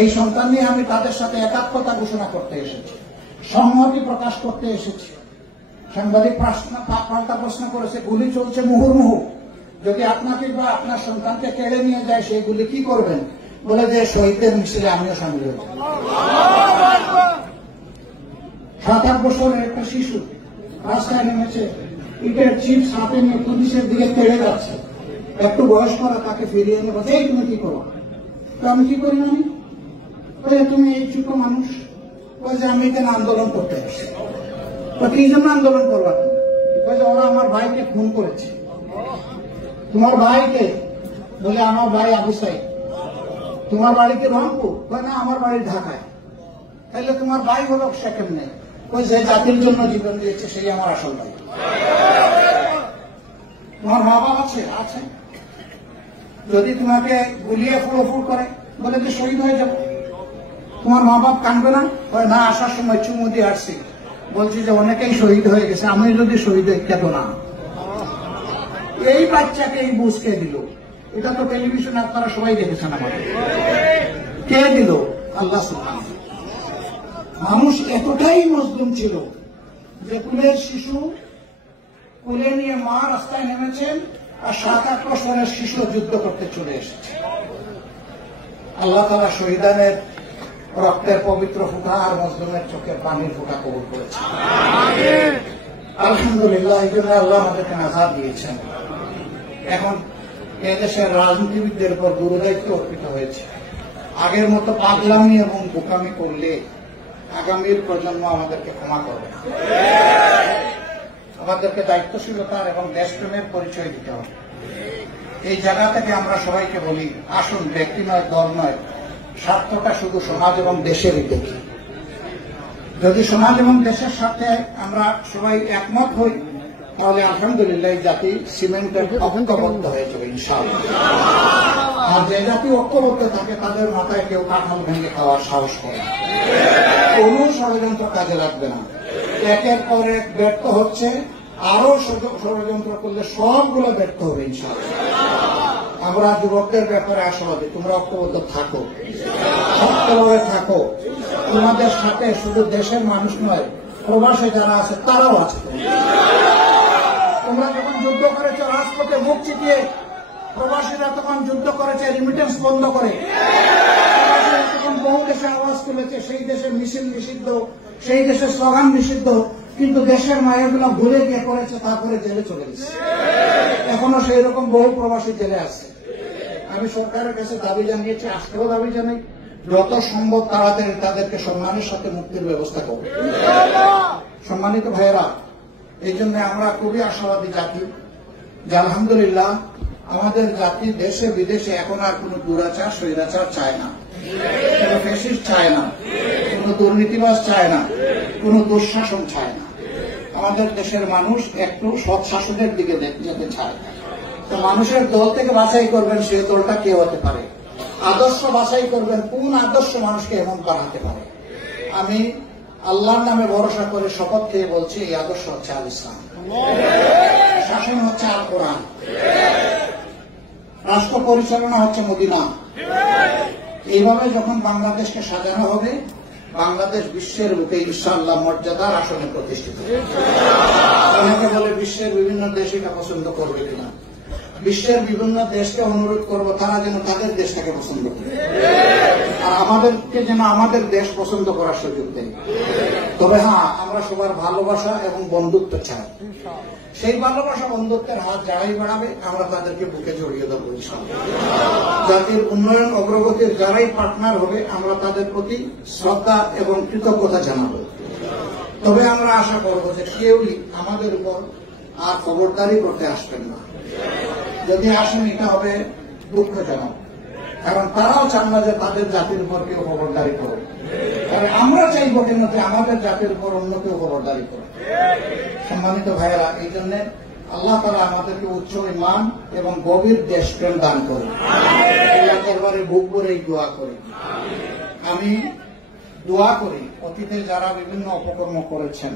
এই সন্তান নিয়ে আমি তাদের সাথে একাত্মতা ঘোষণা করতে এসেছি, সংহতি প্রকাশ করতে এসেছি। সাংবাদিক পাল্টা প্রশ্ন করেছে, গুলি চলছে মুহুর্মুহু, যদি আপনাকে বা আপনার সন্তানকে কেড়ে নিয়ে যায় সেই গুলি কি করবেন? বলে যে শহীদদের মিছিলে আমিও সামিল হয়েছি। 7-8 বছরের একটা শিশু রাস্তায় নেমেছে, ইটের চিপস হাতে নিয়ে পুলিশের দিকে তেড়ে যাচ্ছে। একটু বয়স্করা তাকে ফিরিয়ে এনে বলছে, এই তুমি কি করো? তো আমি কি করি? আমি তুমি এই ছোট মানুষ, বলছে আমি এখানে আন্দোলন করতে এসেছি। তো কি জন্য আন্দোলন করবা? বলছে ওরা আমার ভাইকে খুন করেছে। তোমার ভাইকে? বলে আমার ভাই আবু সাইদ। তোমার বাড়িতে রংপুর? না, আমার বাড়ি ঢাকায়। তাহলে তোমার ভাই হলো সে কেমনে? ওই যে জাতির জন্য জীবন দিয়েছে সেই আমার আসল ভাই। তোমার মা বাবা আছে? আছে। যদি তোমাকে গুলিয়ে ফুড়োফুড় করে, বলে যে শহীদ হয়ে যাবো। তোমার মা বাপ কাঁদবে না? না, আসার সময় চুমু দিয়ে আসছি, বলছি যে অনেকেই শহীদ হয়ে গেছে, আমি যদি শহীদ হয়ে কেত না। এই বাচ্চাকে এই বুঝ কে দিল? এটা তো টেলিভিশনে আপনারা সবাই দেখেছেন। আমাদের কে দিল? আল্লাহ সুবহানাহু। মানুষ এতটাই মজলুম ছিল যে কুলের শিশু কুলে নিয়ে মা রাস্তায় নেমেছেন, আর 7-8 বছরের শিশু যুদ্ধ করতে চলে এসেছে। আল্লাহ তাআলা শহীদানের রক্তের পবিত্র ফোঁটা আর মজলুমের চোখের পানির ফোঁটা কবুল করেছে। আলহামদুলিল্লাহ, এই জন্য আল্লাহ আমাদেরকে নাজাত দিয়েছেন। এখন এদেশের রাজনীতিবিদদের উপর গুরুদায়িত্ব অর্পিত হয়েছে। আগের মতো পাগলামি এবং বোকামি করলে আগামীর প্রজন্ম আমাদেরকে ক্ষমা করবে না। আমাদেরকে দায়িত্বশীলতার এবং দেশপ্রেমের পরিচয় দিতে হবে। এই জায়গা থেকে আমরা সবাইকে বলি, আসুন ব্যক্তি নয়, দল নয়, স্বার্থটা শুধু সমাজ এবং দেশেরই দেখি। যদি সমাজ এবং দেশের সাথে আমরা সবাই একমত হই, তাহলে আলহামদুলিল্লাহ এই জাতি সিমেন্টের ঐক্যবদ্ধ হয়ে যাবে ইনশাআল্লাহ। আর যে জাতি ঐক্যবদ্ধ থাকে তাদের মাথায় কেউ কাঁঠাল ভেঙে খাওয়ার সাহস করে না, কোন ষড়যন্ত্র কাজে লাগবে না। একের পর এক ব্যর্থ হচ্ছে, আরো ষড়যন্ত্র করলে সবগুলো ব্যর্থ হবে ইনশাআল্লাহ। আমরা যুবকদের ব্যাপারে আশাবাদী, তোমরা ঐক্যবদ্ধ থাকো, শক্তভাবে থাকো। তোমাদের সাথে শুধু দেশের মানুষ নয়, প্রবাসে যারা আছে তারাও আছে। তোমরা যখন যুদ্ধ করেছ রাজপথে মুখ চিতিয়ে, প্রবাসীরা তখন যুদ্ধ করেছে রিমিটেন্স বন্ধ করে, তখন বহু দেশে আওয়াজ তুলেছে, সেই দেশের মিছিল নিষিদ্ধ, সেই দেশের স্লোগান নিষিদ্ধ, কিন্তু দেশের মায়েরগুলো ভুলে গিয়ে করেছে, তারপরে জেলে চলে গেছে। এখনো সেই রকম বহু প্রবাসী জেলে আছে। আমি সরকারের কাছে দাবি জানিয়েছি, আজকেও দাবি জানাই, যত সম্ভব তাড়াতাড়ি তাদেরকে সম্মানের সাথে মুক্তির ব্যবস্থা করবে। সম্মানিত ভাইয়েরা, এই জন্য আমরা খুবই আশাবাদী জাতি যে আলহামদুলিল্লাহ আমাদের জাতি দেশে বিদেশে এখন আর কোন দুরাচার স্বৈরাচার চায় না, কোন ফ্যাসিস্ট চায় না, কোন দুর্নীতিবাজ চায় না, কোন দুঃশাসন চায় না। আমাদের দেশের মানুষ একটু সৎ শাসনের দিকে যেতে চায়। তো মানুষের দল থেকে বাছাই করবেন সে দলটা কে হতে পারে, আদর্শ বাছাই করবেন কোন আদর্শ মানুষকে এমন বানাতে পারে। আমি আল্লাহর নামে ভরসা করে শপথ খেয়ে বলছি, এই আদর্শ হচ্ছে আল ইসলাম, শাসন হচ্ছে আল কোরআন, রাষ্ট্র পরিচালনা হচ্ছে মদিনা। এইভাবে যখন বাংলাদেশকে সাজানো হবে, বাংলাদেশ বিশ্বের বুকে ইনশাআল্লাহ মর্যাদার আসনে প্রতিষ্ঠিত। অনেকে বলে বিশ্বের বিভিন্ন দেশ এটা পছন্দ করবে কিনা। বিশ্বের বিভিন্ন দেশকে অনুরোধ করবো তারা যেন তাদের দেশটাকে পছন্দ করে, আর আমাদেরকে যেন আমাদের দেশ পছন্দ করার সুযোগ দেয়। তবে হ্যাঁ, আমরা সবার ভালোবাসা এবং বন্ধুত্ব চাই। সেই ভালোবাসা বন্ধুত্বের হাত যারাই বাড়াবে আমরা তাদেরকে বুকে জড়িয়ে দেবো ইনশাআল্লাহ। জাতির উন্নয়ন অগ্রগতির যারাই পার্টনার হবে আমরা তাদের প্রতি শ্রদ্ধা এবং কৃতজ্ঞতা জানাবো। তবে আমরা আশা করবো যে কেউই আমাদের উপর আর খবরদারি করতে আসবেন না। যদি আসেন এটা হবে দুঃখজনক, কারণ তারাও চান না যে তাদের জাতির উপর কেউ খবরদারি করে। কারণ আমরা চাইব কেন যে আমাদের জাতির উপর অন্য কেউ খবরদারি করে। সম্মানিত ভাইয়েরা, এই জন্য আল্লাহ তাআলা আমাদেরকে উচ্চ ঈমান এবং গভীর দেশপ্রেম দান করে। একেবারে বুক ভরেই দোয়া করি। আমি দোয়া করি অতীতে যারা বিভিন্ন অপকর্ম করেছেন